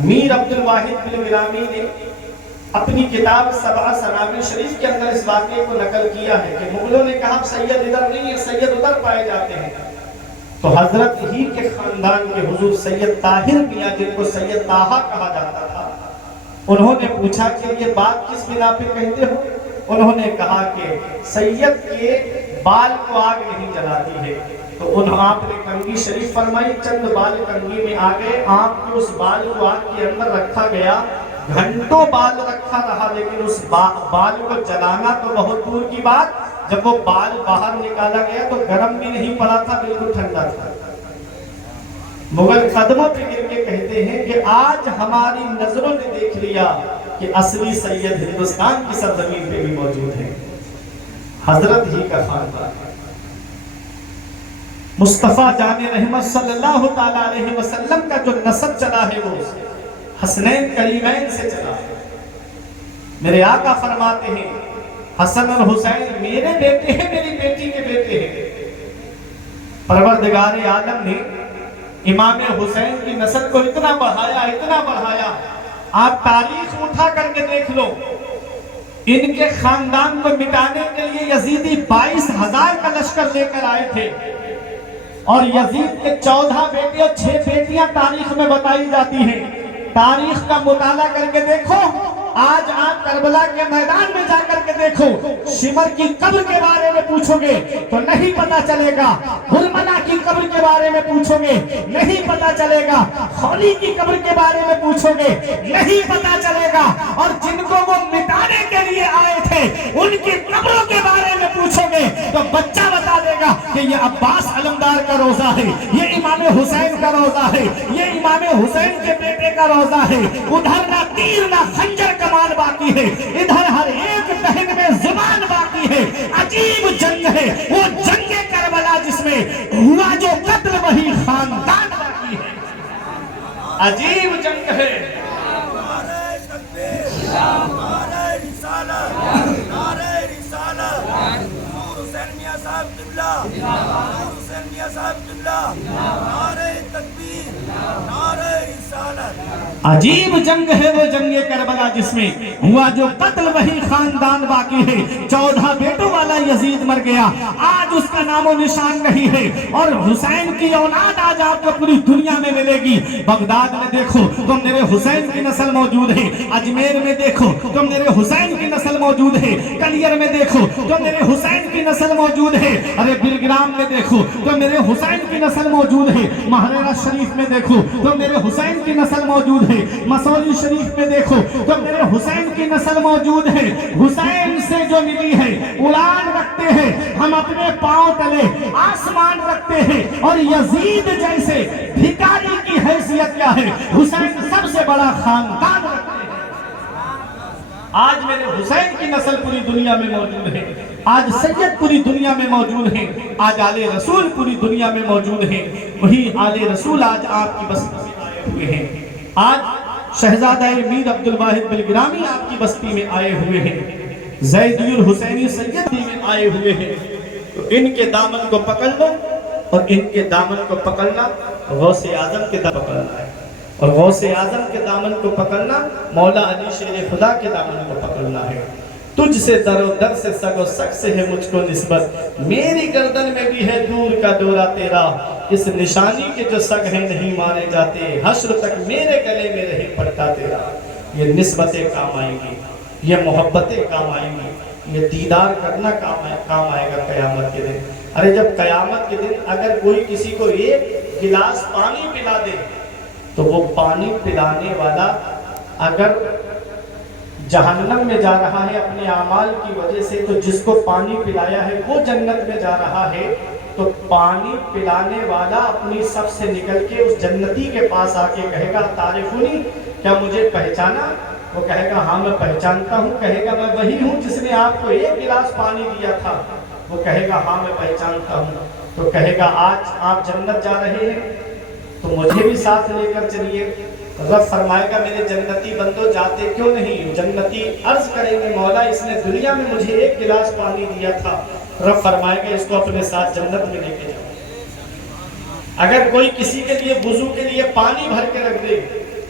میر عبد الواحد بالگرامی نے اپنی کتاب سبع سنابل شریف کے اندر اس واقعے کو نقل کیا ہے کہ مغلوں نے کہا سید ادھر نہیں ہے، سید ادھر پائے جاتے ہیں، تو حضرت ہی کے خاندان کے حضور سید طاہر میاں جن کو سید طاہا کہا جاتا تھا، انہوں نے پوچھا کہ یہ بات کس بنا پہ کہتے ہو؟ انہوں نے کہا کہ سید کے بال کو آگ نہیں جلاتی ہے، تو آپ نے کنگھی شریف فرمائی، چند بال کنگھی میں آ گئے، آپ کے اس بال کو آگ کے اندر رکھا گیا، گھنٹوں بال رکھا رہا، لیکن اس بال کو جلانا تو بہت دور کی بات، جب وہ بال باہر نکالا گیا تو گرم بھی نہیں پڑا تھا، بالکل ٹھنڈا تھا۔ مغل قدموں پہ گر کے کہتے ہیں کہ آج ہماری نظروں نے دیکھ لیا کہ اصلی سید ہندوستان کی سرزمین پہ بھی موجود ہے، حضرت ہی کا خاندان ہے۔ مصطفیٰ جان رحمت صلی اللہ تعالیٰ علیہ وسلم کا جو نسب چلا ہے وہ حسنین کریمین سے چلا ہے۔ میرے آقا فرماتے ہیں حسن اور حسین میرے بیٹے ہیں، میری بیٹی کے بیٹے ہیں۔ پروردگار عالم نے امام حسین کی نسل کو اتنا بڑھایا، آپ تاریخ اٹھا کر کے دیکھ لو، ان کے خاندان کو مٹانے کے لیے یزیدی 22,000 کا لشکر لے کر آئے تھے، اور یزید کے 14 بیٹے اور 6 بیٹیاں تاریخ میں بتائی جاتی ہیں۔ تاریخ کا مطالعہ کر کے دیکھو، آج آپ کربلا کے میدان میں جا کر کے دیکھو، شمر کی قبر کے بارے میں پوچھو گے تو نہیں پتا چلے گا، ہرملا کی قبر کے بارے میں پوچھو گے نہیں پتا چلے گا، خولی کی قبر کے بارے میں پوچھو گے نہیں پتا چلے گا، اور جن کو وہ مٹانے کے لیے آئے تھے ان کی قبروں کے بارے میں پوچھو گے تو بچہ بتا دے گا کہ یہ عباس علمدار کا روزہ ہے، یہ امام حسین کا روزہ ہے، یہ امام حسین کے بیٹے کا روزہ ہے۔ ادھر نہ تیر نہ خنجر کمان باقی ہے، ادھر ہر ایک دہن میں زبان باقی ہے۔ عجیب جنگ ہے وہ جنگ کربلا جس میں ہوا جو قتل وہی خاندان باقی ہے۔ عجیب جنگ ہے۔ عجیب جنگ ہے وہ جنگ کربلا جس میں ہوا جو قتل وہی خاندان باقی ہے۔ 14 بیٹوں والا یزید مر گیا، آج اس کا نام و نشان نہیں ہے، اور حسین کی اولاد آج آپ کو پوری دنیا میں ملے گی۔ بغداد میں دیکھو تو میرے حسین کی نسل موجود ہے، اجمیر میں دیکھو تو میرے حسین کی نسل موجود ہے، کلیر میں دیکھو تو میرے حسین کی نسل موجود ہے، ارے بلگرام میں دیکھو تو میرے حسین کی نسل موجود ہے، مہرڑا شریف میں دیکھو تو میرے حسین کی نسل موجود ہے، مسوری شریف میں دیکھو تو میرے حسین کی نسل موجود ہے۔ حسین سے جو ملی ہے اڑان رکھتے ہیں ہم اپنے پاؤں تلے، آسمان رکھتے ہیں، اور یزید جیسے بھکاری کی حیثیت کیا ہے، حسین سب سے بڑا خاندان رکھتے ہیں۔ آج میرے حسین کی نسل پوری دنیا میں موجود ہے، آج سید پوری دنیا میں موجود ہیں، آج آل رسول پوری دنیا میں موجود ہیں۔ وہی آل رسول آج آپ کی بستی میں آئے ہوئے ہیں، آج شہزادہ میر عبد الواحد بالگرامی آپ کی بستی میں آئے ہوئے ہیں، زیدی الحسینی سید میں آئے ہوئے ہیں۔ تو ان کے دامن کو پکڑ لو، اور ان کے دامن کو پکڑنا غوث اعظم کے دامن پکڑنا ہے، اور غوث اعظم کے دامن کو پکڑنا مولا علی شیر خدا کے دامن کو پکڑنا ہے۔ تجھ سے در و در سے سگ و سگ سے ہے مجھ کو نسبت، میری گردن میں بھی ہے دور کا ڈورا تیرا، اس نشانی کے جو سگ ہیں نہیں مارے جاتے، حشر تک میرے گلے میں رہے پڑتا تیرا۔ یہ نسبتیں کام آئیں گی، یہ محبتیں کام آئیں گی، یہ دیدار کرنا کام آئے گا قیامت کے دن۔ ارے جب قیامت کے دن اگر کوئی کسی کو ایک گلاس پانی پلا دے تو وہ پانی پلانے والا اگر جہنم میں جا رہا ہے اپنے اعمال کی وجہ سے، تو جس کو پانی پلایا ہے وہ جنت میں جا رہا ہے، تو پانی پلانے والا اپنی سب سے نکل کے اس جنتی کے پاس آ کے کہے گا تعریفونی، کیا مجھے پہچانا؟ وہ کہے گا ہاں میں پہچانتا ہوں۔ کہے گا میں وہی ہوں جس نے آپ کو ایک گلاس پانی دیا تھا۔ وہ کہے گا ہاں میں پہچانتا ہوں۔ تو کہے گا آج آپ جنت جا رہے ہیں تو مجھے بھی ساتھ لے کر چلیے۔ رب فرمائے گا میرے جنتی بندو جاتے کیوں نہیں؟ جنتی عرض کریں گے مولا اس نے دنیا میں مجھے ایک گلاس پانی دیا تھا۔ رب فرمائے گا اس کو اپنے ساتھ جنت میں لے کے جاؤ۔ اگر کوئی کسی کے لیے وضو کے لیے پانی بھر کے رکھ دے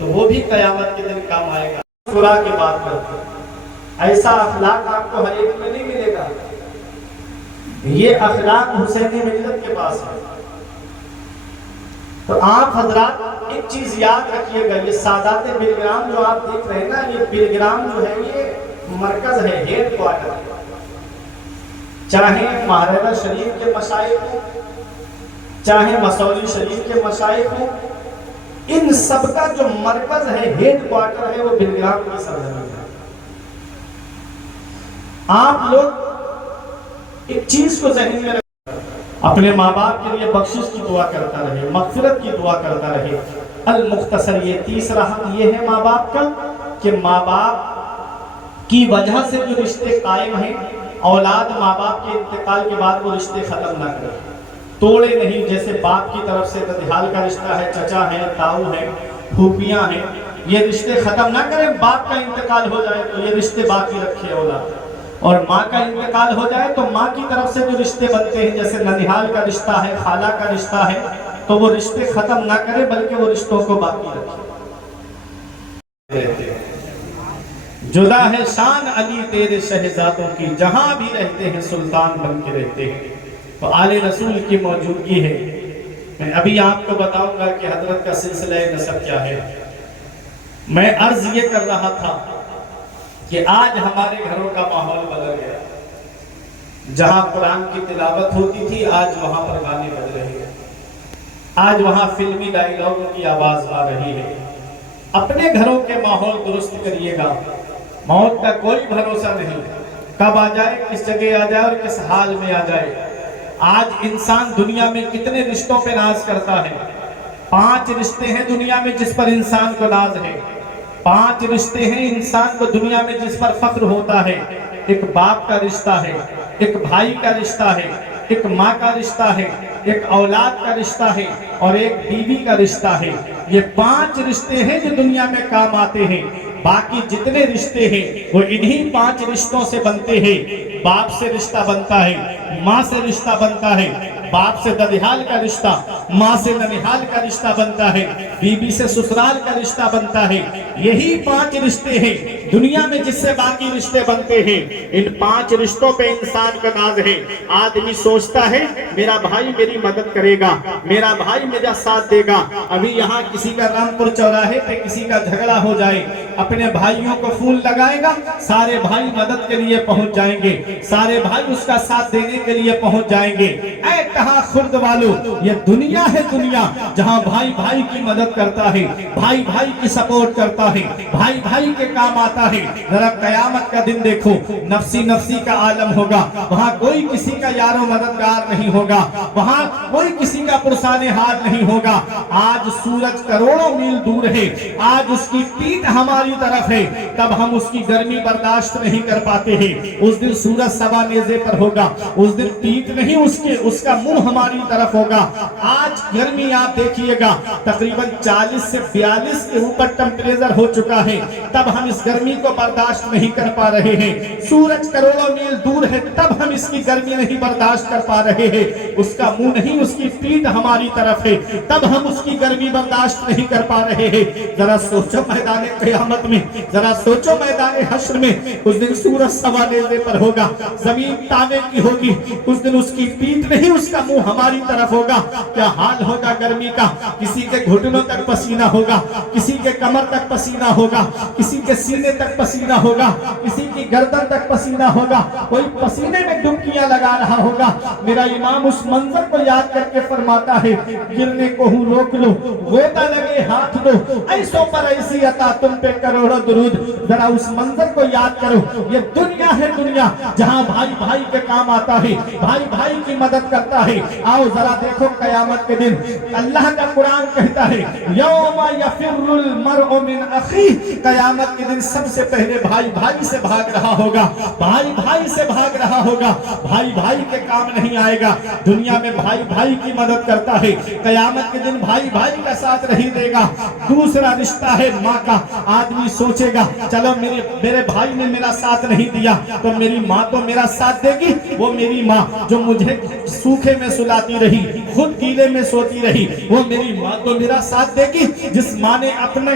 تو وہ بھی قیامت کے دن کام آئے گا۔ سورہ کی بات کرتے ہیں، ایسا اخلاق آپ کو ہر ایک میں نہیں ملے گا۔ یہ اخلاق حسین ملت کے پاس ہے۔ تو آپ حضرات ایک چیز یاد رکھیے گا، یہ سادات بلگرام جو آپ دیکھ رہے ہیں نا، یہ بلگرام جو ہے یہ مرکز ہے، ہیڈ کوارٹر ہے۔ چاہے مہاراجہ شریف کے مشائخ ہوں، چاہے مسوری شریف کے مشائخ ہوں، ان سب کا جو مرکز ہے، ہیڈ کوارٹر ہے، وہ بلگرام کی سرزمین ہے۔ آپ لوگ ایک چیز کو ذہن میں رکھیں، اپنے ماں باپ کے لیے بخشش کی دعا کرتا رہے، مغفرت کی دعا کرتا رہے۔ المختصر یہ تیسرا حق یہ ہے ماں باپ کا کہ ماں باپ کی وجہ سے جو رشتے قائم ہیں، اولاد ماں باپ کے انتقال کے بعد وہ رشتے ختم نہ کرے، توڑے نہیں۔ جیسے باپ کی طرف سے ددھیال کا رشتہ ہے، چچا ہے، تاؤ ہے، پھوپھیاں ہیں، یہ رشتے ختم نہ کریں۔ باپ کا انتقال ہو جائے تو یہ رشتے باقی رکھے اولاد، اور ماں کا انتقال ہو جائے تو ماں کی طرف سے جو رشتے بنتے ہیں، جیسے ننیحال کا رشتہ ہے، خالہ کا رشتہ ہے، تو وہ رشتے ختم نہ کرے بلکہ وہ رشتوں کو باقی رکھے۔ جدا ہے شان علی تیرے شہزادوں کی، جہاں بھی رہتے ہیں سلطان بن کے رہتے ہیں۔ تو آل رسول کی موجودگی ہے۔ میں ابھی آپ کو بتاؤں گا کہ حضرت کا سلسلہ نسب کیا ہے۔ میں عرض یہ کر رہا تھا کہ آج ہمارے گھروں کا ماحول بدل گیا۔ جہاں قرآن کی تلاوت ہوتی تھی، آج وہاں پر گانے بج رہے ہیں، آج وہاں فلمی ڈائیلاگوں کی آواز آ رہی ہے۔ اپنے گھروں کے ماحول درست کریے گا، موت کا کوئی بھروسہ نہیں، کب آ جائے، کس جگہ آ جائے اور کس حال میں آ جائے۔ آج انسان دنیا میں کتنے رشتوں پہ ناز کرتا ہے؟ 5 رشتے ہیں دنیا میں جس پر انسان کو ناز ہے، 5 رشتے ہیں انسان کو دنیا میں جس پر فخر ہوتا ہے۔ ایک باپ کا رشتہ ہے، ایک بھائی کا رشتہ ہے، ایک ماں کا رشتہ ہے، ایک اولاد کا رشتہ ہے، اور ایک بیوی کا رشتہ ہے۔ یہ 5 رشتے ہیں جو دنیا میں کام آتے ہیں۔ باقی جتنے رشتے ہیں وہ انہی 5 رشتوں سے بنتے ہیں۔ باپ سے رشتہ بنتا ہے، ماں سے رشتہ بنتا ہے، باپ سے ددھیال کا رشتہ، ماں سے ننیحال کا رشتہ بنتا ہے، بیوی سے سسرال کا رشتہ بنتا ہے۔ یہی 5 رشتے ہیں دنیا میں جس سے باقی رشتے بنتے ہیں۔ ان 5 رشتوں پہ انسان کا ناز ہے۔ آدمی سوچتا ہے میرا بھائی میری مدد کرے گا، میرا بھائی میرا ساتھ دے گا۔ ابھی یہاں کسی کا رامپور چوراہے پہ کسی کا جھگڑا ہو جائے، اپنے بھائیوں کو فون لگائے گا، سارے بھائی مدد کے لیے پہنچ جائیں گے، سارے بھائی اس کا ساتھ دینے کے لیے پہنچ جائیں گے۔ اے کہاں خرد والو، یہ دنیا ہے دنیا جہاں بھائی بھائی کی مدد کرتا ہے، بھائی بھائی کی سپورٹ کرتا ہے، بھائی بھائی کے کام آتا ہے۔ ذرا قیامت کا دن دیکھو، نفسی نفسی کا عالم ہوگا، وہاں کوئی کسی کا یار و مددگار نہیں ہوگا، وہاں کوئی کسی کا پرسان حال نہیں ہوگا۔ آج سورج کروڑوں میل دور ہے، آج اس کی پیٹھ ہماری طرف ہے، تب ہم اس کی گرمی برداشت نہیں کر پاتے ہیں۔ اس دن سورج سوا نیزے پر ہوگا، اس دن پیٹھ نہیں اس کا منہ ہماری طرف ہوگا۔ آج گرمی آپ دیکھیے گا تقریباً 40 سے 42 کے اوپر ٹمپریچر ہو چکا ہے، تب ہم اس گرمی کو برداشت نہیں کر پا رہے ہیں۔ سورج کروڑوں میل دور ہے، تب ہم اس کی گرمی نہیں برداشت کر پا رہے ہیں۔ اس کا منہ نہیں، اس کی پیٹھ ہماری طرف ہے، تب ہم اس کی گرمی برداشت نہیں کر پا رہے ہیں۔ ذرا سوچو میدان قیامت میں، ذرا سوچو میدان حشر میں، اس دن سورج سوا نیزے پر ہوگا، زمین تانے کی ہوگی، اس دن اس کی پیٹھ نہیں اس کا منہ ہماری طرف ہوگا۔ کیا حال ہوگا گرمی کا؟ کسی کے گھٹنوں تک پسینہ ہوگا، کسی کے کمر تک پسینہ ہوگا، کسی کے سینے تک پسینہ ہوگا، کسی کی گردن تک پسینہ ہوگا، کوئی پسینے میں ڈبکیاں لگا رہا ہوگا۔ میرا امام اس منظر کو یاد کر کے فرماتا ہے، گرنے کو ہوں روک لو، غوطہ لگے ہاتھ دو، ایسوں پر ایسی عطا تم پہ کروڑوں درود۔ ذرا اس منظر کو یاد کرو، یہ دنیا ہے دنیا جہاں بھائی بھائی کے کام آتا ہے، بھائی بھائی کی مدد کرتا ہے۔ آؤ ذرا دیکھو قیامت کے دن اللہ کا قرآن کہتا ہے یوم یفر المرء من اخیہ، قیامت کے دن سب سے پہلے بھائی بھائی سے بھاگ رہا ہوگا، بھائی بھائی سے بھاگ رہا ہوگا، بھائی بھائی کے کام نہیں آئے گا۔ دنیا میں بھائی بھائی کی مدد کرتا ہے، قیامت کے دن بھائی بھائی کا ساتھ نہیں دے گا۔ دوسرا رشتہ ہے ماں کا۔ آدمی سوچے گا چلو میرے بھائی نے میرا ساتھ نہیں دیا تو میری ماں تو میرا ساتھ دے گی۔ وہ میری ماں جو مجھے سوکھے میں سلاتی رہی، خود گیلے میں سوتی رہی، وہ میری ماں تو میرا ساتھ دے گی۔ جس ماں نے اپنے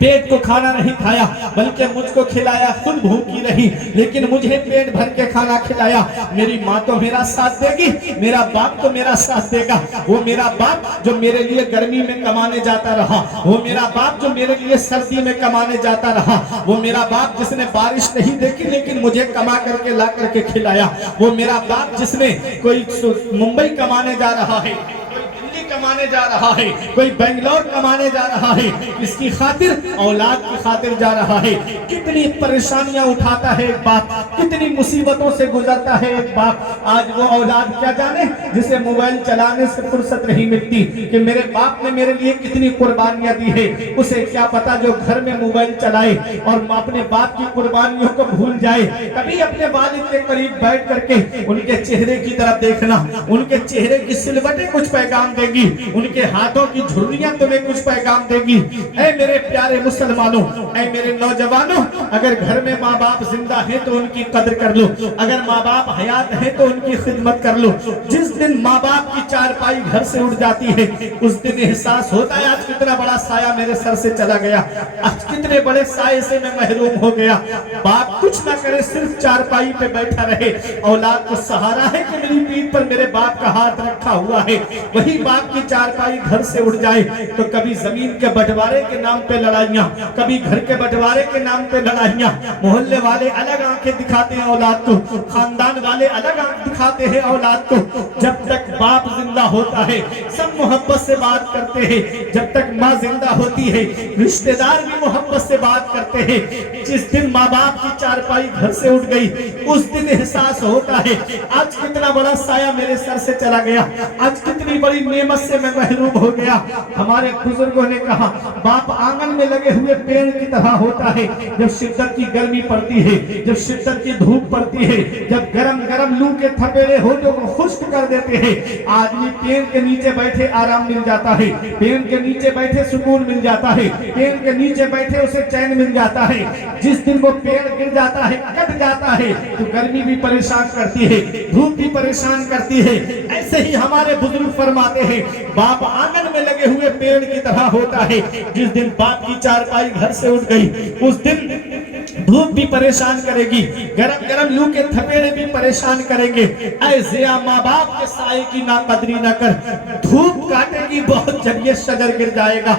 پیٹ کو کھانا نہیں کھایا بلکہ مجھ کو کھلایا، خود بھوکی رہی لیکن مجھے پیٹ بھر کے کھانا کھلایا۔ میری ماں تو میرا ساتھ دے گی، میرا باپ تو میرا ساتھ دے گا۔ وہ میرا باپ جو میرے لیے گرمی میں کمانے جاتا رہا، وہ میرا باپ جو میرے لیے سردی میں کمانے جاتا رہا، وہ میرا باپ جس نے بارش نہیں دیکھی لیکن مجھے کما کر کے لا کر کے کھلایا، وہ میرا باپ جس نے کوئی ممبئی کمانے جا رہا ہے، کمانے جا رہا ہے، کوئی بنگلور کمانے جا رہا ہے، اس کی خاطر اولاد کی خاطر جا رہا ہے۔ کتنی پریشانیاں اٹھاتا ہے ایک باپ، کتنی مصیبتوں سے گزرتا ہے ایک باپ۔ آج وہ اولاد کیا جانے جسے موبائل چلانے سے فرصت نہیں ملتی کہ میرے باپ نے میرے لیے کتنی قربانیاں دی ہے، اسے کیا پتا جو گھر میں موبائل چلائے اور اپنے باپ کی قربانیوں کو بھول جائے۔ کبھی اپنے والد کے قریب بیٹھ کر کے ان کے چہرے کی طرف دیکھنا، ان کے چہرے کی سلوٹیں کچھ پیغام دیں گی، ان کے ہاتھوں کی جھریاں تمہیں کچھ پیغام دے گی۔ اے میرے پیارے مسلمانوں، اے میرے نوجوانوں، اگر گھر میں ماں باپ زندہ ہیں تو ان کی قدر کر لو، اگر ماں باپ حیات ہیں تو ان کی خدمت کر لو۔ جس دن ماں باپ کی چارپائی گھر سے اٹھ جاتی ہے اس دن احساس ہوتا ہے آج کتنا بڑا سایہ میرے سر سے چلا گیا، آج کتنے بڑے سائے سے میں محروم ہو گیا۔ باپ کچھ نہ کرے، صرف چارپائی پہ بیٹھا رہے، اولاد کو سہارا ہے کہ میری پیٹھ پر میرے باپ کا ہاتھ رکھا ہوا ہے، وہی باپ کی چارپائی گھر سے اٹھ جائے تو کبھی زمین کے بٹوارے کے نام پہ لڑائیاں، کبھی گھر کے بٹوارے کے نام پہ لڑائیاں، محلے والے الگ آنکھیں دکھاتے ہیں اولاد کو، خاندان والے الگ آنکھ دکھاتے ہیں اولاد کو۔ جب تک باپ زندہ ہوتا ہے سب محبت سے بات کرتے ہیں، جب تک ماں زندہ ہوتی ہے رشتہ دار بھی محبت سے بات کرتے ہیں۔ جس دن ماں باپ کی چارپائی گھر سے اٹھ گئی اس دن احساس ہوتا ہے آج کتنا بڑا سایہ میرے سر سے چلا گیا، آج کتنی بڑی نعمت سے میں محروم ہو گیا۔ ہمارے بزرگوں نے کہا باپ آنگن میں لگے ہوئے پیڑ کی طرح ہوتا ہے، جب شدت کی گرمی پڑتی ہے، جب شدت کی دھوپ پڑتی ہے، جب گرم گرم لو کے تھپیڑے ہونٹوں کو خشک کر دیتے ہیں، آدمی پیڑ کے نیچے بیٹھے آرام مل جاتا ہے، پیڑ کے نیچے بیٹھے سکون مل جاتا ہے، پیڑ کے نیچے بیٹھے اسے چین مل جاتا ہے۔ جس دن وہ پیڑ گر جاتا ہے، کٹ جاتا ہے، تو گرمی بھی پریشان کرتی ہے، دھوپ بھی پریشان کرتی ہے۔ ایسے ہی ہمارے بزرگ فرماتے ہیں باپ آنگن میں لگے ہوئے پیڑ کی طرح ہوتا ہے، جس دن باپ کی چارپائی گھر سے اٹھ گئی اس دن دھوپ بھی پریشان کرے گی، گرم گرم لو کے تھپیڑے بھی پریشان کریں گے۔ اے زیا ماں باپ کے سائے کی ناقدری نہ کر، دھوپ کاٹے گی بہت جب یہ شجر گر جائے گا۔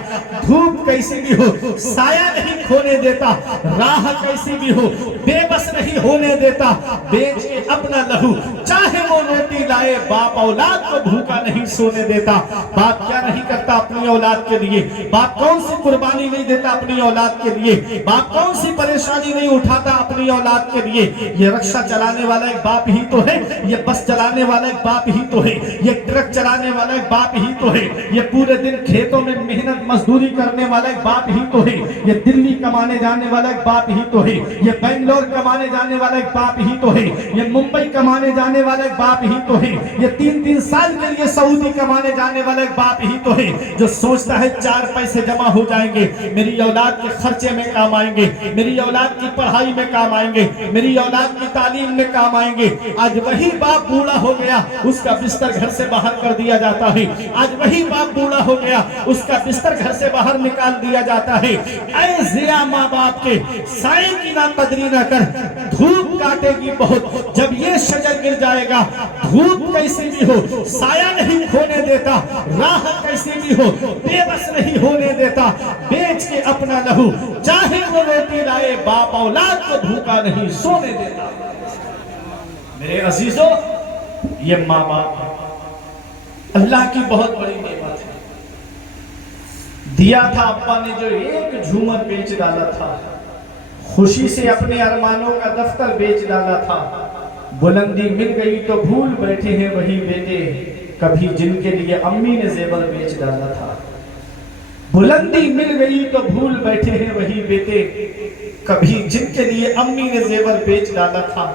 دھوپ کیسی بھی ہو سایہ نہیں کھونے دیتا، راہ کیسی بھی ہو بے بس نہیں ہونے دیتا، بیچ کے اپنا لہو چاہے وہ روٹی لائے، باپ اولاد کو بھوکا نہیں سونے دیتا۔ باپ کیا نہیں کرتا اپنی اولاد کے لیے، باپ کون سی قربانی نہیں دیتا اپنی اولاد کے لیے، باپ کون سی پریشانی نہیں اٹھاتا اپنی اولاد کے لیے۔ یہ رکشہ چلانے والا ایک باپ ہی تو ہے، یہ بس چلانے والا ایک باپ ہی تو ہے، یہ ٹرک چلانے والا ایک باپ ہی تو ہے، یہ پورے دن کھیتوں میں محنت مزدوری کرنے والا ایک باپ ہی تو ہے، یہ دلی کمانے جانے والا ایک باپ ہی تو ہے، یہ بنگلور کمانے جانے والا ایک باپ ہی تو ہے، یہ ممبئی کمانے جانے والا ایک باپ ہی تو ہے، یہ 3 سال کے لیے سعودی کمانے جانے والا ایک باپ ہی تو ہے، جو سوچتا ہے 4 پیسے جمع ہو جائیں گے، میری اولاد کے خرچے میں کام آئیں گے، میری اولاد کی پڑھائی میں کام آئیں گے، میری اولاد کی تعلیم میں کام آئیں گے۔ آج وہی باپ بوڑھا ہو گیا، اس کا بستر گھر سے باہر کر دیا جاتا ہے، آج وہی باپ بوڑھا ہو گیا، اس کا بستر گھر سے باہر نکال دیا جاتا ہے۔ اے زیا ماں باپ کے سائے کی ناقدری نہ کر، دھوپ کاٹے گی بہت جب یہ شجر گر جائے گا۔ دھوپ کیسی بھی ہو سایہ نہیں کھونے دیتا، راہ کیسی بھی ہو بے بس نہیں ہونے دیتا، بیچ کے اپنا لہو چاہے وہ روٹی لائے، باپ اولاد کو بھوکا نہیں سونے دیتا۔ میرے عزیزوں، یہ ماں باپ ہے، اللہ کی بہت بڑی نعمت ہے۔ دیا تھا ابا نے جو ایک جھومر بیچ ڈالا تھا، خوشی سے اپنے ارمانوں کا دفتر بیچ ڈالا تھا، بلندی مل گئی تو بھول بیٹھے ہیں وہی بیٹے، کبھی جن کے لیے امی نے زیور بیچ ڈالا تھا۔ بلندی مل گئی تو بھول بیٹھے ہیں وہی بیٹے، کبھی جن کے لیے امی نے زیور بیچ ڈالا تھا۔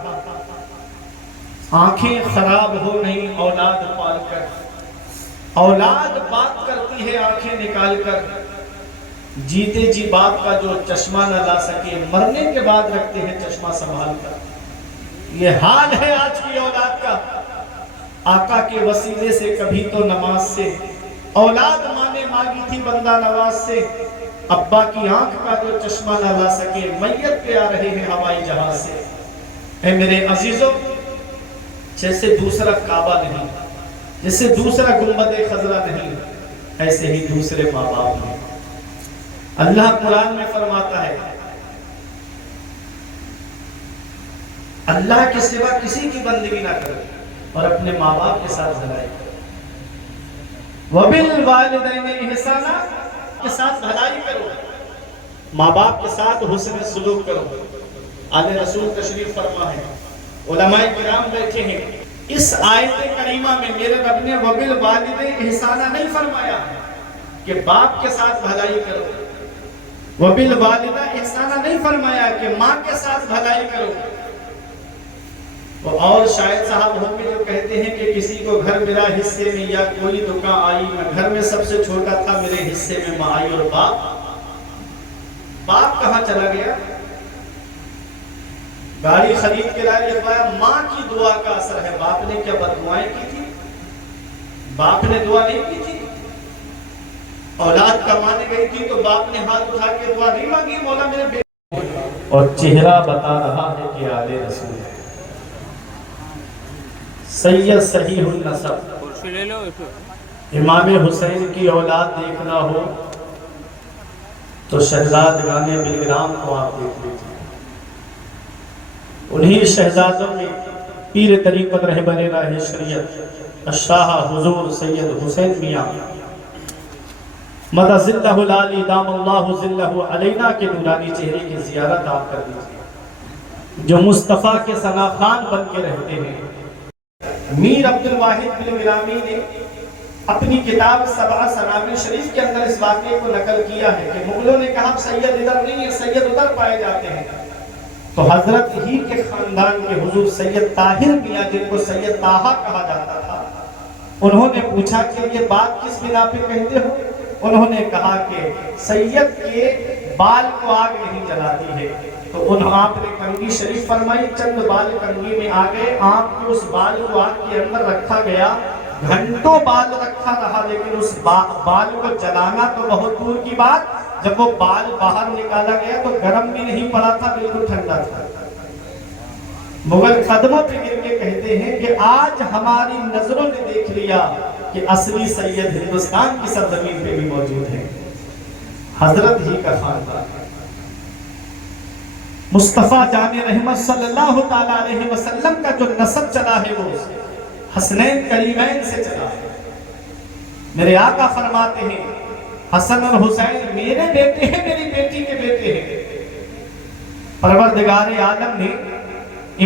آنکھیں خراب ہو نہیں اولاد پال کر، اولاد بات کرتی ہے آنکھیں نکال کر، جیتے جی باپ کا جو چشمہ نہ لا سکے، مرنے کے بعد رکھتے ہیں چشمہ سنبھال کر۔ یہ حال ہے آج کی اولاد کا۔ آقا کے وسیلے سے کبھی تو نماز سے، اولاد ماں نے مانگی تھی بندہ نواز سے، ابا کی آنکھ کا جو چشمہ نہ لا سکے، میت پہ آ رہے ہیں ہوائی جہاز سے۔ اے میرے عزیزوں، جیسے دوسرا کعبہ نہیں، جیسے دوسرا گنبد خضرا نہیں، ایسے ہی دوسرے ماں باپ ہیں۔ اللہ قرآن میں فرماتا ہے اللہ کے سوا کسی کی بندگی نہ کرو اور اپنے ماں باپ کے ساتھ بھلائی کرو۔ وَبِالْوَالِدَيْنِ إِحْسَانًا، کے ساتھ بھلائی کرو، ماں باپ کے ساتھ حسن سلوک کرو۔ آل رسول تشریف فرما ہے، علماء کرام بیٹھے ہیں۔ اس آیت کریمہ میں میرے رب نے وَبِالْوَالِدَيْنِ إِحْسَانًا نہیں فرمایا کہ باپ کے ساتھ بھلائی کرو، وَبِالْوَالِدَيْنِ إِحْسَانًا نہیں فرمایا کہ ماں کے ساتھ بھلائی کرو۔ اور شاید صاحب ہوں گے جو کہتے ہیں کہ کسی کو گھر میرا حصے میں یا کوئی دکان آئی، میں گھر میں سب سے چھوٹا تھا، میرے حصے میں ماں آئی، اور باپ کہاں چلا گیا؟ گاڑی خرید کے لائے، یہ پایا ماں کی دعا کا اثر ہے۔ باپ نے کیا بددعائیں کی تھی؟ باپ نے دعا نہیں کی تھی؟ اولاد کمانے گئی تھی تو باپ نے ہاتھ اٹھا کے دعا نہیں مانگی، مولا میرے بیٹے؟ اور چہرہ بتا رہا ہے کہ آل رسول ہے، سید صحیح النسب، امام حسین کی اولاد دیکھنا ہو تو شہزادگان بلگرام کو آپ دیکھ لیجیے۔ انہی شہزادوں میں پیر طریقت رہبر راہ شریعت الشاہ حضور سید حسین میاں مدد ذلہ العالی دام اللہ ذلہ علینا کے نورانی چہرے کی زیارت آپ کر دیجیے، جو مصطفیٰ کے ثنا خان بن کے رہتے ہیں۔ میر عبد الواحد بلگرامی نے اپنی کتاب سبع سنابل شریف کے اندر اس واقعے کو نقل کیا ہے کہ مغلوں نے کہا سید ادھر نہیں ہے، سید ادھر پائے جاتے ہیں، تو حضرت ہی کے خاندان کے حضور سید طاہر میاں، جن کو سید طاہا کہا جاتا تھا، انہوں نے پوچھا کہ یہ بات کس بنا پہ کہتے ہو؟ انہوں نے کہا کہ سید کے بال کو آگ نہیں جلاتی ہے، تو آپ نے کنگھی شریف فرمائی، چند بال کنگھی میں آگئے، آپ کو اس بال کو آگ کے اندر رکھا گیا، گھنٹوں بال رکھا رہا، لیکن اس بال کو جلانا تو بہت دور کی بات، جب وہ بال باہر نکالا گیا تو گرم بھی نہیں پڑا تھا، بالکل ٹھنڈا تھا۔ مغل قدموں پہ گر کے کہتے ہیں کہ آج ہماری نظروں نے دیکھ لیا کہ اصلی سید ہندوستان کی سرزمین پہ بھی موجود ہے، حضرت ہی کا خاندان۔ مصطفیٰ جان رحمت صلی اللہ تعالیٰ علیہ وسلم کا جو نسب چلا ہے وہ حسنین کریمین سے چلا ہے۔ میرے آقا فرماتے ہیں حسن اور حسین میرے بیٹے ہیں، میری بیٹی کے بیٹے ہیں۔ پروردگار عالم نے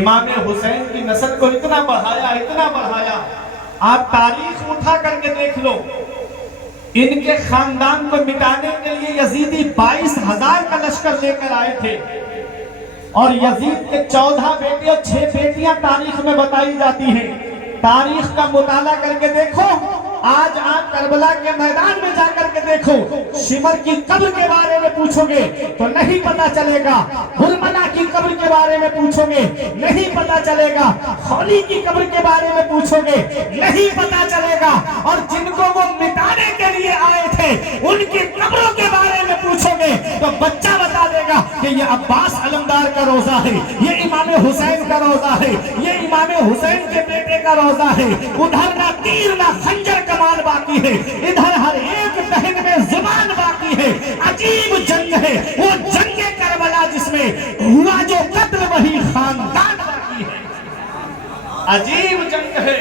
امام حسین کی نسل کو اتنا بڑھایا، آپ تاریخ اٹھا کر کے دیکھ لو، ان کے خاندان کو مٹانے کے لیے یزیدی 22,000 کا لشکر لے کر آئے تھے، اور یزید کے 14 بیٹے اور 6 بیٹیاں تاریخ میں بتائی جاتی ہیں۔ تاریخ کا مطالعہ کر کے دیکھو، آج آپ کربلا کے میدان میں جا کر کے دیکھو، شمر کی قبر کے بارے میں پوچھو گے تو نہیں پتا چلے گا، ہرملا کی قبر کے بارے میں پوچھو گے نہیں پتا چلے گا، خولی کی قبر کے بارے میں پوچھو گے نہیں پتا چلے گا، اور جن کو وہ مٹانے کے لیے آئے تھے ان کی قبروں کے بارے میں پوچھو گے تو بچہ بتا دے گا کہ یہ عباس علمدار کا روزہ ہے، یہ امام حسین کا روزہ ہے، یہ امام حسین کے بیٹے کا روزہ ہے۔ ادھر نہ تیر نہ خنجر کمان باقی ہے، ادھر ہر ایک دہن میں زبان باقی ہے۔ عجیب جنگ ہے وہ جنگ کربلا جس میں ہوا جو قتل وہی خاندان باقی ہے۔ عجیب جنگ ہے۔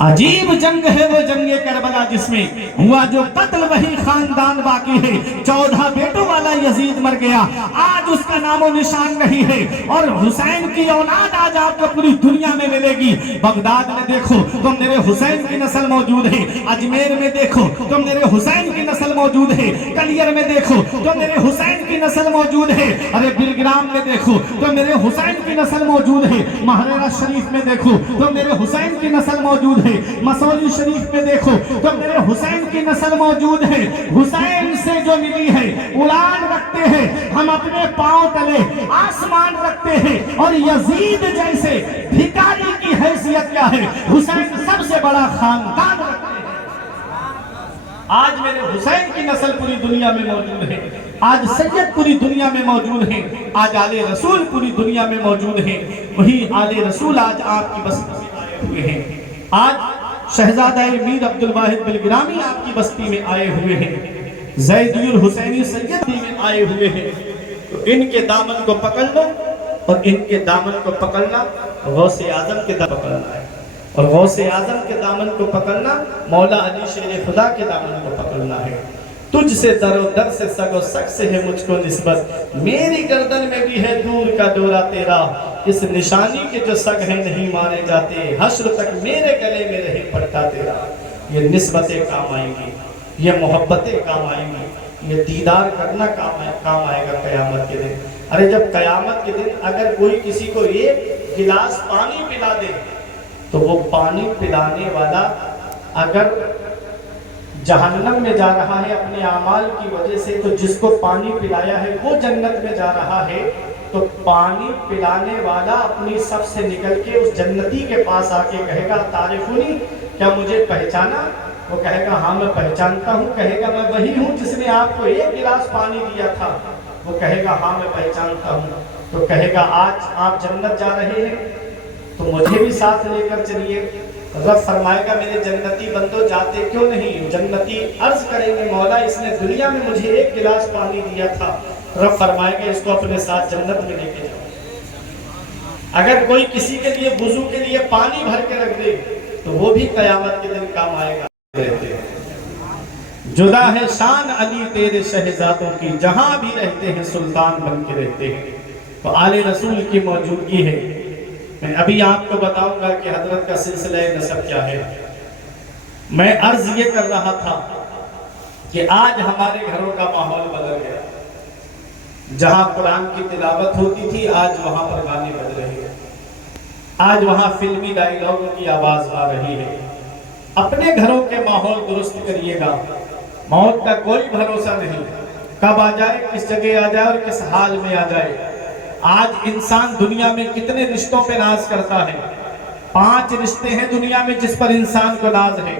عجیب جنگ ہے وہ جنگ کربلا جس میں ہوا جو قتل وہی خاندان باقی ہے۔ 14 بیٹوں والا یزید مر گیا، آج اس کا نام و نشان نہیں ہے، اور حسین کی اولاد آج آپ کو پوری دنیا میں ملے گی۔ بغداد میں دیکھو تو میرے حسین کی نسل موجود ہے، اجمیر میں دیکھو تو میرے حسین کی نسل موجود ہے، کلیر میں دیکھو تو میرے حسین کی نسل موجود ہے، ارے بلگرام میں دیکھو تو میرے حسین کی نسل موجود ہے، مہررہ شریف میں دیکھو تو میرے حسین کی نسل موجود ہے۔ مسوری شریف میں دیکھو تو میرے حسین کی نسل موجود ہے۔ حسین سے جو ملی ہے اڑان رکھتے ہیں ہم اپنے پاؤں تلے، آسمان رکھتے ہیں، اور یزید جیسے بھکاری کی حیثیت کیا ہے؟ حسین سب سے بڑا خاندان رکھتے ہیں۔ آج میرے حسین کی نسل پوری دنیا میں موجود ہے، آج سید پوری دنیا میں موجود ہیں، آج آل رسول پوری دنیا میں موجود ہیں۔ وہی آل رسول آج آپ کی بستی میں آئے ہوئے ہیں۔ آج شہزادہ میر عبدالواحد بلگرامی آپ کی بستی میں آئے ہوئے ہیں، زیدی الحسینی سید میں آئے ہوئے ہیں۔ تو ان کے دامن کو پکڑ لو، اور ان کے دامن کو پکڑنا غوث اعظم کے دامن پکڑنا ہے، اور غوث اعظم کے دامن کو پکڑنا مولا علی شیر خدا کے دامن کو پکڑنا ہے۔ تجھ سے در و در سے سگ و سگ سے ہے مجھ کو نسبت، میری گردن میں بھی ہے دور کا ڈورا تیرا، اس نشانی کے جو سگ ہیں نہیں مارے جاتے، حشر تک میرے گلے میں رہے پڑتا تیرا۔ یہ نسبتیں کام آئیں گی، یہ محبتیں کام آئیں گی، یہ دیدار کرنا کام آئے گا قیامت کے دن۔ ارے جب قیامت کے دن اگر کوئی کسی کو ایک گلاس پانی پلا دے تو وہ پانی پلانے والا اگر جہنم میں جا رہا ہے اپنے اعمال کی وجہ سے، تو جس کو پانی پلایا ہے وہ جنت میں جا رہا ہے، تو پانی پلانے والا اپنی سب سے نکل کے اس جنتی کے پاس آ کے کہے گا تعریفونی، کیا مجھے پہچانا؟ وہ کہے گا ہاں میں پہچانتا ہوں۔ کہے گا میں وہی ہوں جس نے آپ کو ایک گلاس پانی دیا تھا۔ وہ کہے گا ہاں میں پہچانتا ہوں۔ تو کہے گا آج آپ جنت جا رہے ہیں تو مجھے بھی ساتھ لے کر چلیے۔ رب فرمائے گا میرے جنتی بندو جاتے کیوں نہیں؟ جنتی عرض کریں گے مولا اس نے دنیا میں مجھے ایک گلاس پانی دیا تھا۔ رب فرمائے گا اس کو اپنے ساتھ جنت میں لے کے جاؤ۔ اگر کوئی کسی کے لیے وضو کے لیے پانی بھر کے رکھ دے تو وہ بھی قیامت کے دن کام آئے گا۔ جدا ہے شان علی تیرے شہزادوں کی، جہاں بھی رہتے ہیں سلطان بن کے رہتے ہیں۔ تو آل رسول کی موجودگی ہے۔ میں ابھی آپ کو بتاؤں گا کہ حضرت کا سلسلہ نسب کیا ہے۔ میں عرض یہ کر رہا تھا کہ آج ہمارے گھروں کا ماحول بدل گیا۔ جہاں قرآن کی تلاوت ہوتی تھی آج وہاں پر گانے بج رہے ہیں، آج وہاں فلمی ڈائیلاگوں کی آواز آ رہی ہے۔ اپنے گھروں کے ماحول درست کریے گا، موت کا کوئی بھروسہ نہیں، کب آ جائے، کس جگہ آ جائے اور کس حال میں آ جائے۔ آج انسان دنیا میں کتنے رشتوں پہ ناز کرتا ہے؟ 5 رشتے ہیں دنیا میں جس پر انسان کو ناز ہے،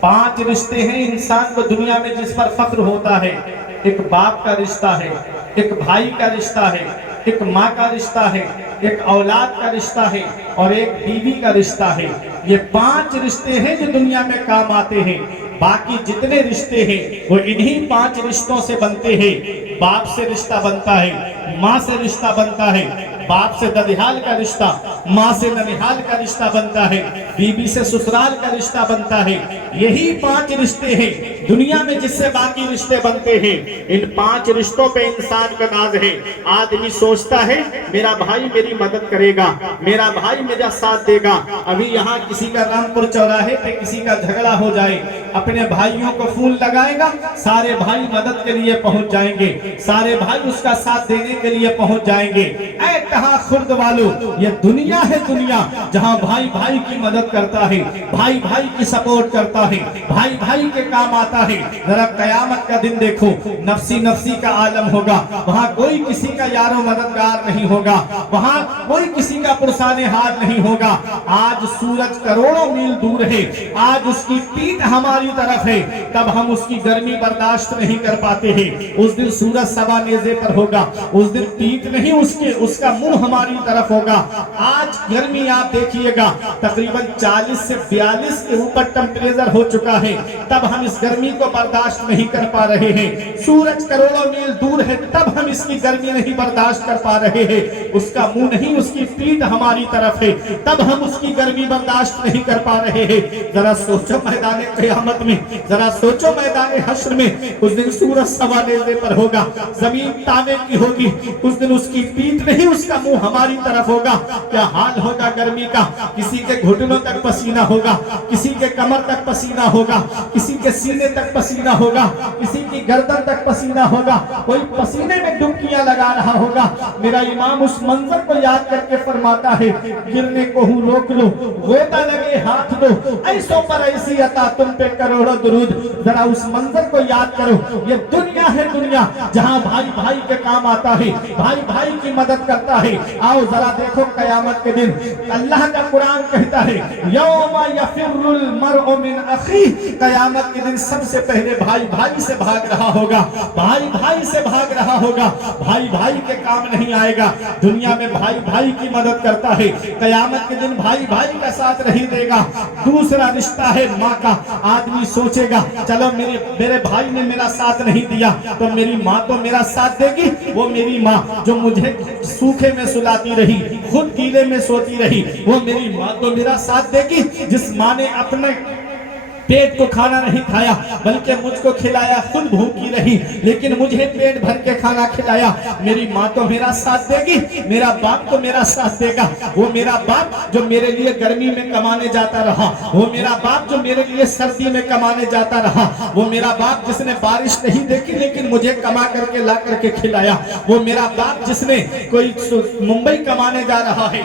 5 رشتے ہیں انسان کو دنیا میں جس پر فخر ہوتا ہے۔ ایک باپ کا رشتہ ہے، ایک بھائی کا رشتہ ہے، ایک ماں کا رشتہ ہے، ایک اولاد کا رشتہ ہے، اور ایک بیوی کا رشتہ ہے۔ یہ 5 رشتے ہیں جو دنیا میں کام آتے ہیں۔ باقی جتنے رشتے ہیں وہ انہی 5 رشتوں سے بنتے ہیں۔ باپ سے رشتہ بنتا ہے، ماں سے رشتہ بنتا ہے، باپ سے ددھیال کا رشتہ، ماں سے ننہال کا رشتہ بنتا ہے، بیوی سے سسرال کا رشتہ بنتا ہے۔ یہی 5 رشتے ہیں دنیا میں جس سے باقی رشتے بنتے ہیں۔ ان 5 رشتوں پہ انسان کا ناز ہے۔ آدمی سوچتا ہے میرا بھائی میری مدد کرے گا، میرا بھائی میرا ساتھ دے گا۔ ابھی یہاں کسی کا رامپور چوراہے پہ کسی کا جھگڑا ہو جائے، اپنے بھائیوں کو فون لگائے گا، سارے بھائی مدد کے لیے پہنچ جائیں گے، سارے بھائی اس کا ساتھ دینے کے لیے پہنچ جائیں گے۔ اے کہاں خرد والو، یہ دنیا ہے دنیا جہاں بھائی بھائی کی مدد کرتا ہے، بھائی بھائی کی سپورٹ کرتا ہے، بھائی بھائی کے کام آتا ہے۔ ذرا قیامت کا دن دیکھو، نفسی نفسی کا عالم ہوگا، وہاں کوئی کسی کا یار و مددگار نہیں ہوگا، وہاں کوئی کسی کا پرسان ہاتھ نہیں ہوگا۔ آج سورج کروڑوں میل دور ہے، آج اس کی پیٹھ ہماری طرف ہے، تب ہم اس کی گرمی برداشت نہیں کر پاتے ہیں۔ اس دن سورج سوا نیزے پر ہوگا، اس دن پیٹھ نہیں اس کا منہ ہماری طرف ہوگا۔ آج گرمی آپ دیکھیے گا تقریباً 40 سے 42 کے اوپر ٹمپریچر ہو چکا ہے، تب ہم اس گرمی کو برداشت نہیں کر پا رہے ہیں۔ سورج کروڑوں میل دور ہے تب ہم اس کی گرمی نہیں برداشت کر پا رہے ہیں۔ اس کا منہ نہیں اس کی پیٹھ ہماری طرف ہے، تب ہم اس کی گرمی برداشت نہیں کر پا رہے ہیں۔ ذرا سوچو میدان قیامت میں، ذرا سوچو میدان حشر میں، اس دن سورج سوا نیزے پر ہوگا، زمین تانے کی ہوگی، اس دن اس کی پیٹھ نہیں یہی اس کا منہ ہماری طرف ہوگا. کیا حال ہوگا گرمی کا, کسی کے گھٹنوں تک پسینہ ہوگا, کسی کے کمر تک پسینہ ہوگا, کسی کے سینے تک پسینہ ہوگا, کسی کی گردن تک پسینہ ہوگا, کوئی پسینے میں ڈبکیاں لگا رہا ہوگا. میرا امام اس منظر کو یاد کر کے فرماتا ہے گرنے کو ہوں روک لو, غوطہ لگے ہاتھ دو, ایسوں پر ایسی عطا تم پہ کروڑوں درود. ذرا اس منظر کو یاد کرو. یہ دنیا ہے دنیا جہاں بھائی بھائی کے کام آتا ہے, بھائی بھائی کی مدد کرتا ہے. آؤ ذرا دیکھو قیامت کے دن اللہ کا قرآن کہتا ہے یوم یفر المرء من اخیہ, قیامت کے دن سب سے پہلے بھائی بھائی سے بھاگ رہا ہوگا, بھائی بھائی سے بھاگ رہا ہوگا, بھائی بھائی کے کام نہیں آئے گا. دنیا میں بھائی بھائی کی مدد کرتا ہے, قیامت کے دن بھائی بھائی کا ساتھ نہیں دے گا. دوسرا رشتہ ہے ماں کا. آدمی سوچے گا چلو میرے بھائی نے میرا ساتھ نہیں دیا تو میری ماں تو میرا ساتھ دے گی. وہ میری ماں جو مجھے سوکھے میں سلاتی رہی, خود گیلے میں سوتی رہی, وہ میری ماں تو میرا ساتھ دے گی. جس ماں نے اپنے پیٹ کو کھانا نہیں کھایا بلکہ مجھ کو کھلایا, خود بھوکی رہی لیکن مجھے پیٹ بھر کے کھانا کھلایا, میری ماں تو میرا ساتھ دے گی. میرا باپ تو میرا ساتھ دے گا. وہ میرا باپ جو میرے لیے گرمی میں کمانے جاتا رہا, وہ میرا باپ جو میرے لیے سردی میں کمانے جاتا رہا, وہ میرا باپ جس نے بارش نہیں دیکھی لیکن مجھے کما کر کے لا کر کے کھلایا, وہ میرا باپ جس نے کوئی ممبئی کمانے جا رہا ہے,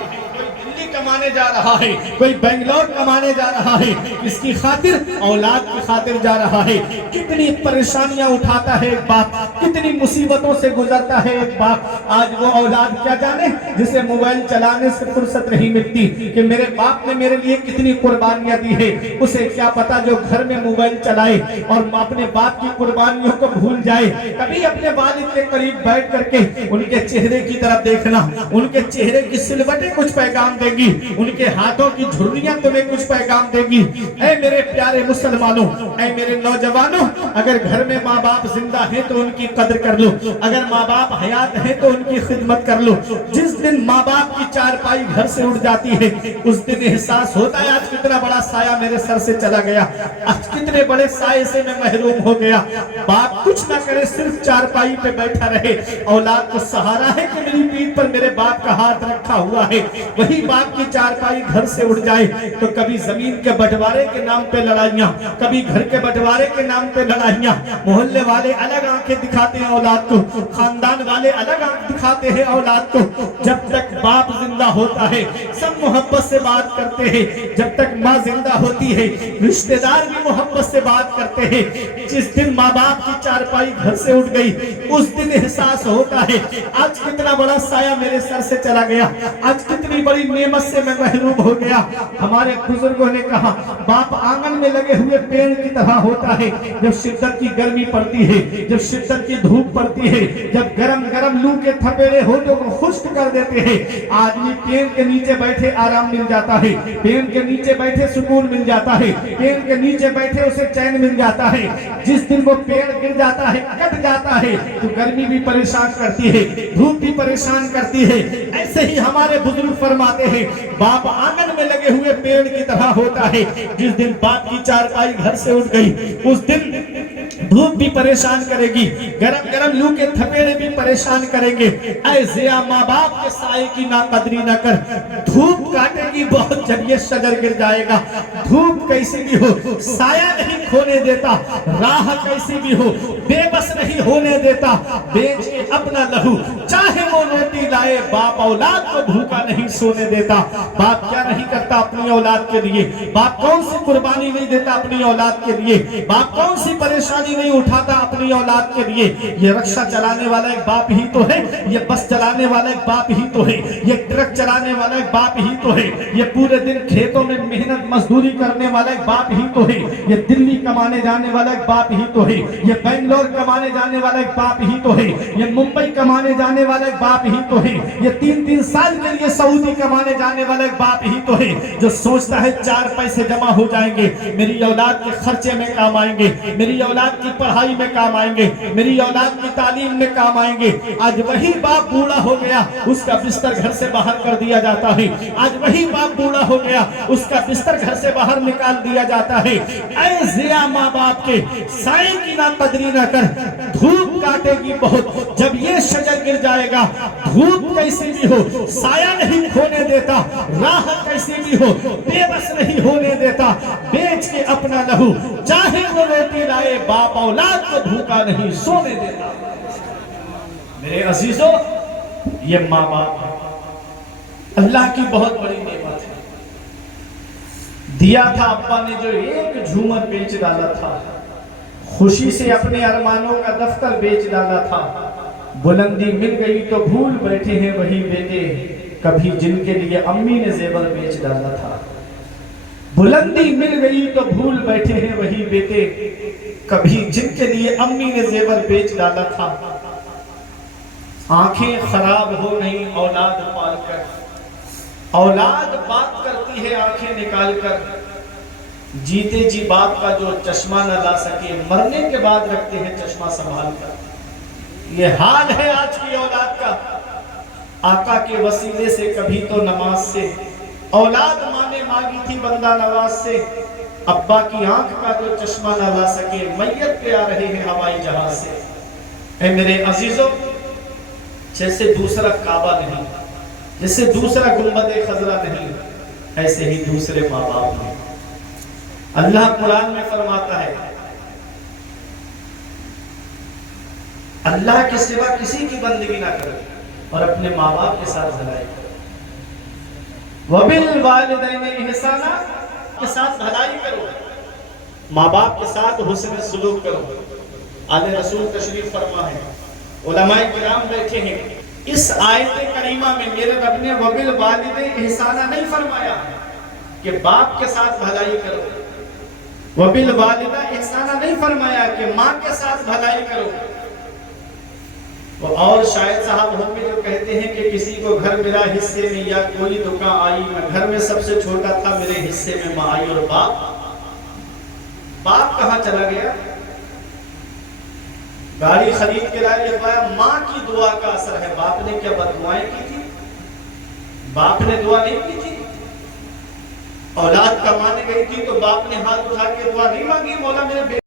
کمانے جا رہا ہے, کوئی بنگلور کمانے جا رہا ہے, اس کی خاطر اولاد کی خاطر جا رہا ہے. کتنی پریشانیاں اٹھاتا ہے ایک باپ, کتنی مصیبتوں سے گزرتا ہے ایک باپ. آج وہ اولاد کیا جانے جسے موبائل چلانے سے فرصت نہیں ملتی کہ میرے باپ نے میرے لیے کتنی قربانیاں دی ہے. اسے کیا پتا جو گھر میں موبائل چلائے اور اپنے باپ کی قربانیوں کو بھول جائے. کبھی اپنے والد کے قریب بیٹھ کر کے ان کے چہرے کی طرف دیکھنا, ان کے چہرے کی سلوٹیں کچھ پیغام دیں گی, ان کے ہاتھوں کی جھریاں تمہیں کچھ پیغام دے گی. اے میرے پیارے مسلمانوں, اے میرے نوجوانوں, اگر گھر میں ماں باپ زندہ ہیں تو ان کی قدر کر لو, اگر ماں باپ حیات ہیں تو ان کی خدمت کر لو. جس دن ماں باپ کی چارپائی گھر سے اٹھ جاتی ہے اس دن احساس ہوتا ہے آج کتنا بڑا سایہ میرے سر سے چلا گیا, آج کتنے بڑے سائے سے میں محروم ہو گیا. باپ کچھ نہ کرے, صرف چارپائی پہ بیٹھا رہے, اولاد کو سہارا ہے کہ میری پیٹھ پر میرے باپ کا ہاتھ رکھا ہوا ہے. وہی باپ کی چارپائی گھر سے اڑ جائے تو کبھی زمین کے بٹوارے کے نام پہ لڑائیاں, کبھی گھر کے بٹوارے کے نام پہ لڑائیاں. محلے والے الگ آنکھیں دکھاتے ہیں اولاد کو, خاندان والے الگ آنکھ دکھاتے ہیں اولاد کو. جب تک باپ زندہ ہوتا ہے سب محبت سے بات کرتے ہیں, جب تک ماں زندہ ہوتی ہے رشتہ دار بھی محبت سے بات کرتے ہیں. جس دن ماں باپ کی چارپائی گھر سے اٹھ گئی اس دن احساس ہوتا ہے آج کتنا بڑا سایہ میرے سر سے چلا گیا, آج کتنی بڑی نعمت سے میں محروم ہو گیا. ہمارے بزرگوں نے کہا باپ آنگن میں لگے ہوئے پیڑ کی طرح ہوتا ہے. جب شدت کی گرمی پڑتی ہے, جب شدت کی دھوپ پڑتی ہے, جب گرم گرم لو کے تھپیڑے ہونٹوں کو خشک کر دیتے ہیں, آدمی پیڑ کے نیچے بیٹھے آرام مل جاتا ہے, پیڑ کے نیچے بیٹھے سکون مل جاتا ہے, پیڑ کے نیچے بیٹھے اسے چین مل جاتا ہے. جس دن وہ پیڑ گر جاتا ہے, کٹ جاتا ہے, تو گرمی بھی پریشان کرتی ہے, دھوپ بھی پریشان کرتی ہے. ایسے ہی ہمارے بزرگ فرماتے ہیں باپ آنگن میں لگے ہوئے پیڑ کی طرح ہوتا ہے. جس دن باپ کی چارپائی گھر سے اٹھ گئی اس دن دھوپ بھی پریشان کرے گی, گرم گرم لو کے تھپیڑے بھی پریشان کریں گے. اے زیا ماں باپ کے سائے کی ناقدری نہ کر, دھوپ کاٹے گی بہت جب یہ شجر گر جائے گا. دھوپ کیسی بھی ہو سایہ نہیں کھونے دیتا, راہ کیسی بھی ہو بے بس نہیں ہونے دیتا. بیچ کے اپنا لہو چاہے وہ روٹی لائے, باپ اولاد کو بھوکا نہیں سونے دیتا. باپ کیا نہیں کرتا اپنی اولاد کے لیے, باپ کون سی قربانی نہیں دیتا اپنی اولاد کے لیے, باپ کون سی پریشانی نہیں اٹھاتا اپنی اولاد کے لیے. یہ رکشہ چلانے والا ایک باپ ہی تو ہے, یہ بس چلانے والا ایک باپ ہی تو ہے, یہ ٹرک چلانے والا ایک باپ ہی تو ہے, یہ پورے دن کھیتوں میں محنت مزدوری کرنے والا ایک باپ ہی تو ہے, یہ دلی کمانے جانے والا ایک باپ ہی تو ہے, یہ بنگلور کمانے جانے والا ایک باپ ہی تو ہے, یہ ممبئی کمانے جانے والا ایک باپ ہی تو ہے, یہ 3-3 سال کے لیے سعودی کمانے جانے والا ایک باپ ہی تو ہے, جو سوچتا ہے 4 پیسے جمع ہو جائیں گے میری اولاد کے خرچے میں کام آئیں گے, میری اولاد اولاد کی پڑھائی میں کام آئیں گے، میری اولاد کی تعلیم میں کام آئیں گے۔ آج وہی باپ بوڑھا ہو گیا، اس کا بستر گھر سے باہر کر دیا جاتا ہے۔ آج وہی باپ بوڑھا ہو گیا، اس کا بستر گھر سے باہر نکال دیا جاتا ہے۔ اے ضیا ماں باپ کے، سائے کی نہ قدری نہ کر، دھوپ کاٹے گی بہت، جب یہ شجر گر جائے گا، دھوپ کیسی بھی ہو سایہ نہیں کھونے دیتا، راہ کیسی بھی ہو بے بس نہیں ہونے دیتا، بیچ کے اپنا لہو چاہے وہ روٹی لائے، باپ اولاد کو بھوکا نہیں سونے دیتا۔ میرے عزیزوں، یہ ماں باپ ہے، اللہ کی بہت بڑی نعمت ہے۔ دیا تھا ابا نے جو ایک جھومر بیچ ڈالا تھا، خوشی سے اپنے ارمانوں کا دفتر بیچ ڈالا تھا۔ بلندی مل گئی تو بھول بیٹھے ہیں وہی بیٹے، کبھی جن کے لیے امی نے زیور بیچ ڈالا تھا۔ بلندی مل گئی تو بھول بیٹھے ہیں وہی بیٹے، کبھی جن کے لیے امی نے زیور بیچ ڈالا تھا۔ آنکھیں خراب ہو گئیں اولاد پال کر، اولاد بات کرتی ہے آنکھیں نکال کر، جیتے جی باپ کا جو چشمہ نہ لا سکے، مرنے کے بعد رکھتے ہیں چشمہ سنبھال کر۔ یہ حال ہے آج کی اولاد کا۔ آقا کے وسیلے سے کبھی تو نماز سے، اولاد ماں نے مانگی تھی بندہ نواز سے، ابا کی آنکھ کا جو چشمہ نہ لا سکے، میت پہ آ رہے ہیں ہوائی جہاز سے۔ اے میرے عزیزوں، جیسے دوسرا کعبہ نہیں، جیسے دوسرا گنبد خضرا نہیں، ایسے ہی دوسرے ماں باپ ہیں۔ اللہ قرآن میں فرماتا ہے، اللہ کے سوا کسی کی بندگی نہ کرو اور اپنے ماں باپ کے ساتھ بھلائی کرو۔ وَبِالْوَالِدَيْنِ إِحْسَانًا، کے ساتھ بھلائی کرو، ماں باپ کے ساتھ حسن سلوک کرو۔ آل رسول تشریف فرما ہے، علماء کرام بیٹھے ہیں۔ اس آیت کریمہ میں میرے رب نے وَبِالْوَالِدَيْنِ إِحْسَانًا نہیں فرمایا کہ باپ کے ساتھ بھلائی کرو، وَبِالْوَالِدَيْنِ إِحْسَانًا نہیں فرمایا کہ ماں کے ساتھ بھلائی کرو۔ اور شاید صاحب ہم میں جو کہتے ہیں کہ کسی کو گھر ملا حصے میں یا کوئی دکان آئی، میں گھر میں سب سے چھوٹا تھا، میرے حصے میں ماں آئی، اور باپ کہاں چلا گیا؟ گاڑی خرید کے لائے لکھوایا، ماں کی دعا کا اثر ہے۔ باپ نے کیا بددعائیں کی تھی؟ باپ نے دعا نہیں کی تھی؟ اولاد کمانے گئی تھی تو باپ نے ہاتھ اٹھا کے دعا نہیں مانگی، مولا میرے